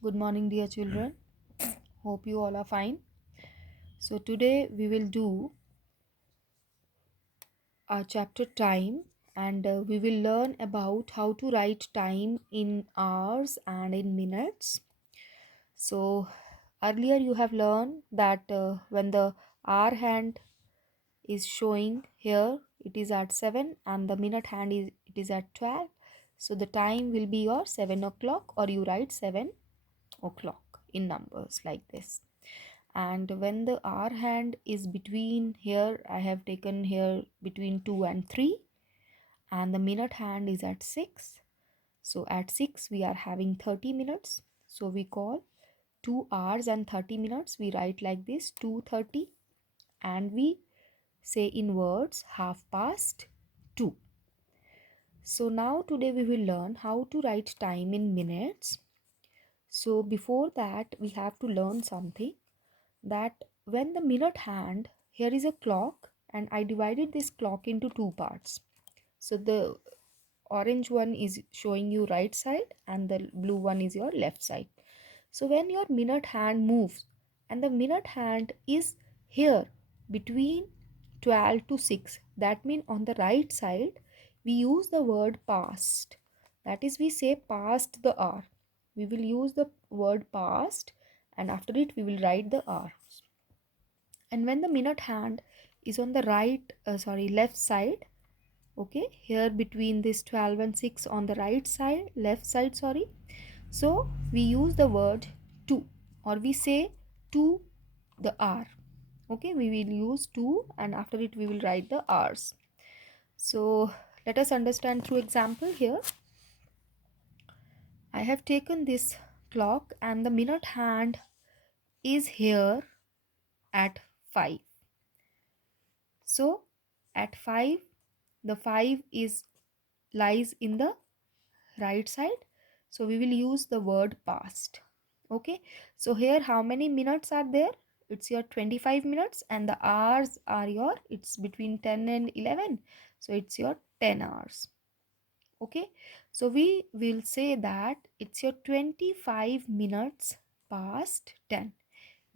Good morning, dear children. Hope you all are fine. So, today we will do our chapter time and we will learn about how to write time in hours and in minutes. So, earlier you have learned that when the hour hand is showing here, it is at 7 and the minute hand is at 12. So, the time will be your 7 o'clock or you write 7 o'clock in numbers like this. And when the hour hand is between here, I have taken here between 2 and 3, and the minute hand is at 6. So at 6 we are having 30 minutes, so we call 2 hours and 30 minutes. We write like this 2:30, and we say in words half past 2. So now today we will learn how to write time in minutes. So before that we have to learn something, that when the minute hand, here is a clock and I divided this clock into two parts. So the orange one is showing you right side and the blue one is your left side. So when your minute hand moves and the minute hand is here between 12 to 6, that means on the right side we use the word past. That is, we say past the hour. We will use the word past and after it we will write the hour. And when the minute hand is on the left side, okay, here between this 12 and 6 on the left side, so we use the word to, or we say to the hour. Okay, we will use to and after it we will write the hours. So let us understand through example. Here I have taken this clock and the minute hand is here at 5. So at 5, the 5 is lies in the right side, so we will use the word past. Okay, so here how many minutes are there? It's your 25 minutes, and the hours are your, it's between 10 and 11, so it's your 10 hours. Okay, so we will say that it's your 25 minutes past 10.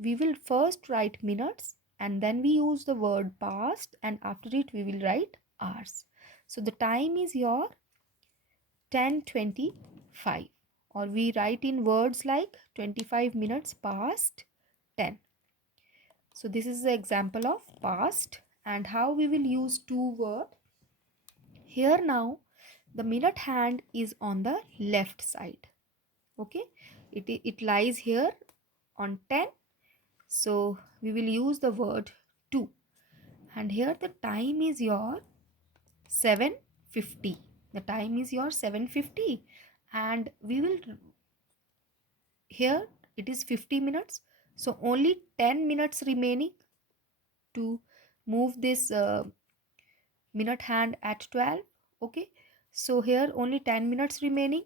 We will first write minutes and then we use the word past and after it we will write hours. So the time is your 10:25, or we write in words like 25 minutes past 10. So this is the example of past and how we will use two words. Here now the minute hand is on the left side. Okay, it lies here on 10. So we will use the word to, and here the time is your 7:50. The time is your 7:50 and we will, here it is 50 minutes, so only 10 minutes remaining to move this minute hand at 12. Okay, so here only 10 minutes remaining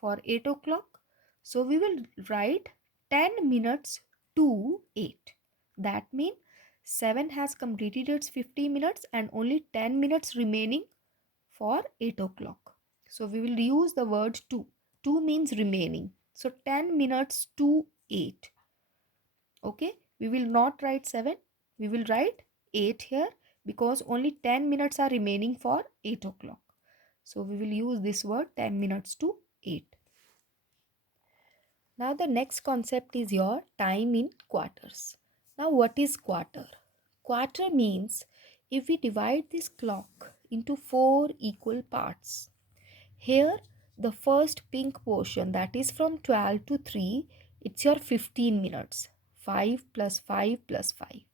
for 8 o'clock, so we will write 10 minutes to 8. That means 7 has completed its 50 minutes and only 10 minutes remaining for 8 o'clock. So we will use the word to. To means remaining. So 10 minutes to 8. Okay, we will not write 7. We will write 8 here because only 10 minutes are remaining for 8 o'clock. So we will use this word 10 minutes to 8. Now the next concept is your time in quarters. Now what is quarter? Quarter means if we divide this clock into 4 equal parts. Here the first pink portion, that is from 12 to 3, it's your 15 minutes. 5 plus 5 plus 5.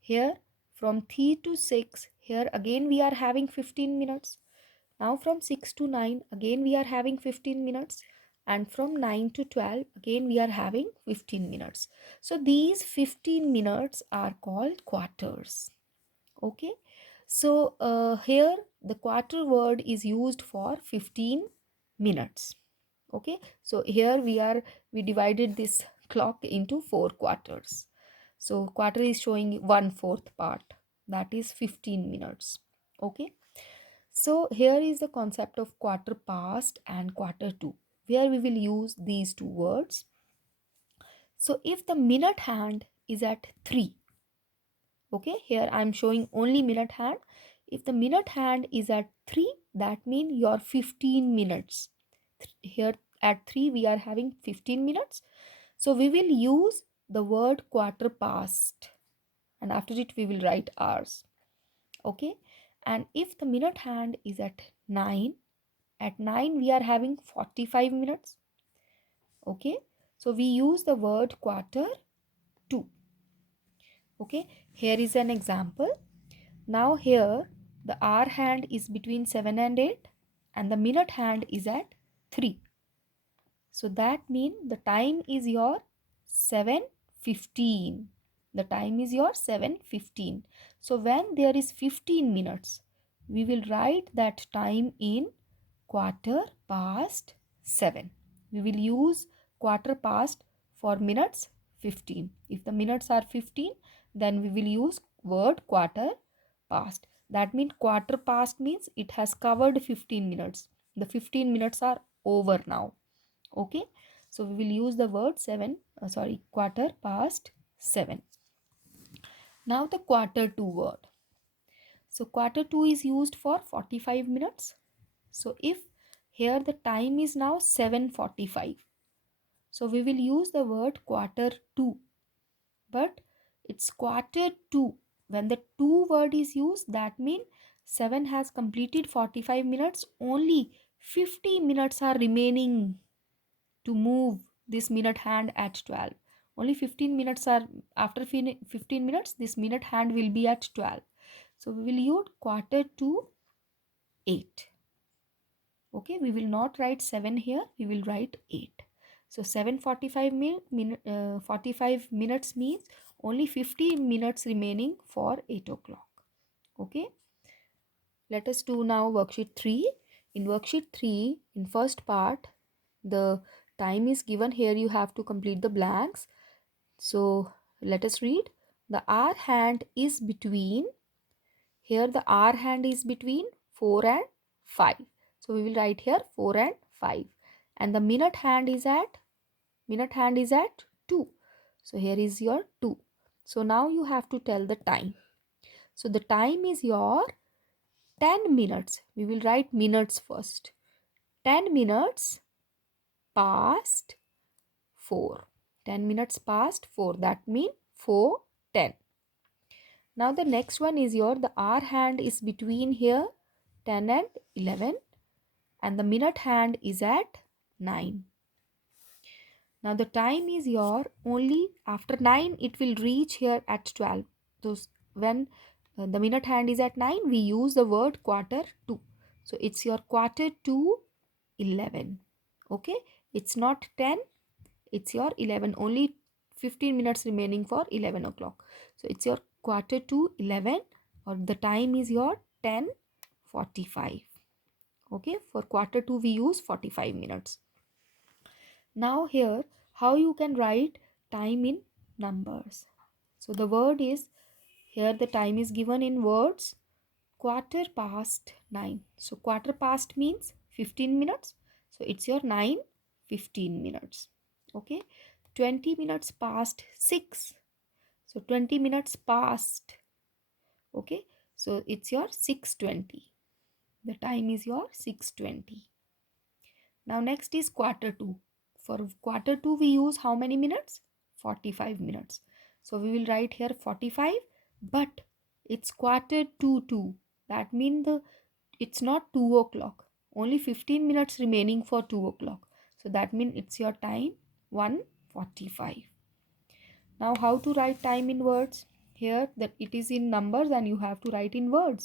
Here from 3 to 6, here again we are having 15 minutes. Now from 6 to 9 again we are having 15 minutes, and from 9 to 12 again we are having 15 minutes. So these 15 minutes are called quarters. Okay, so here the quarter word is used for 15 minutes. Okay, so here we divided this clock into 4 quarters. So quarter is showing 1/4 part, that is 15 minutes. Okay, so here is the concept of quarter past and quarter to, where we will use these two words. So if the minute hand is at 3, okay, here I'm showing only minute hand. If the minute hand is at 3, that means your 15 minutes. Here at 3 we are having 15 minutes. So we will use the word quarter past, and after it we will write hours. Okay, and if the minute hand is at 9, at 9 we are having 45 minutes. Okay, so we use the word quarter to. Okay, here is an example. Now here the hour hand is between 7 and 8 and the minute hand is at 3. So that means the time is your 7:15. The time is your 7:15. So when there is 15 minutes, we will write that time in quarter past 7. We will use quarter past for minutes 15. If the minutes are 15, then we will use word quarter past. That means quarter past means it has covered 15 minutes. The 15 minutes are over now. Okay, so we will use the word quarter past 7. Now the quarter to word. So quarter to is used for 45 minutes. So if here the time is now 7:45, so we will use the word quarter to, but it's quarter to. When the to word is used, that means 7 has completed 45 minutes, only 50 minutes are remaining to move this minute hand at 12. Only 15 minutes are after 15 minutes, this minute hand will be at 12. So we will use quarter to 8. Okay, we will not write 7 here, we will write 8. So 7:45 45 minutes means only 50 minutes remaining for 8 o'clock. Okay, let us do now worksheet 3. In worksheet 3, in first part, the time is given. Here you have to complete the blanks. So let us read. The hour hand is between, here the hour hand is between 4 and 5. So we will write here 4 and 5. And the minute hand is at 2. So here is your 2. So now you have to tell the time. So the time is your 10 minutes. We will write minutes first. 10 minutes past 4. 10 minutes past 4. That means 4:10. Now the next one is the hour hand is between here 10 and 11 and the minute hand is at 9. Now the time is only after 9 it will reach here at 12. Those when the minute hand is at 9, we use the word quarter to. So it's your quarter to 11. Okay, it's not 10, it's your 11. Only 15 minutes remaining for 11 o'clock. So it's your quarter to 11, or the time is your 10:45. Okay, for quarter to we use 45 minutes. Now here, how you can write time in numbers. So the word is, here the time is given in words, quarter past 9. So quarter past means 15 minutes. So it's your 9:15 minutes. Okay, 20 minutes past 6. So 20 minutes past. Okay, so it's your 6:20. The time is your 6:20. Now next is quarter to. For quarter to we use how many minutes? 45 minutes. So we will write here 45, but it's quarter to 2. That means it's not 2 o'clock. Only 15 minutes remaining for 2 o'clock. So that means it's your time 1:45. Now how to write time in words? Here that it is in numbers and you have to write in words.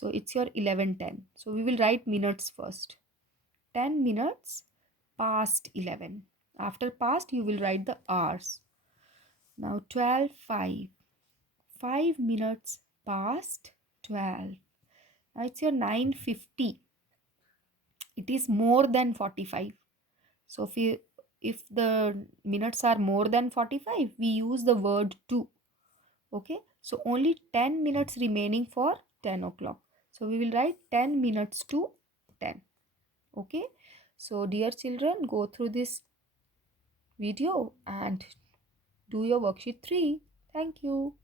So it's your 11:10. So we will write minutes first. 10 minutes past 11. After past you will write the hours. Now 12:05. 5 minutes past 12. Now it's your 9:50. It is more than 45. So if the minutes are more than 45, we use the word to. Okay, so only 10 minutes remaining for 10 o'clock. So we will write 10 minutes to 10. Okay, so dear children, go through this video and do your worksheet 3. Thank you.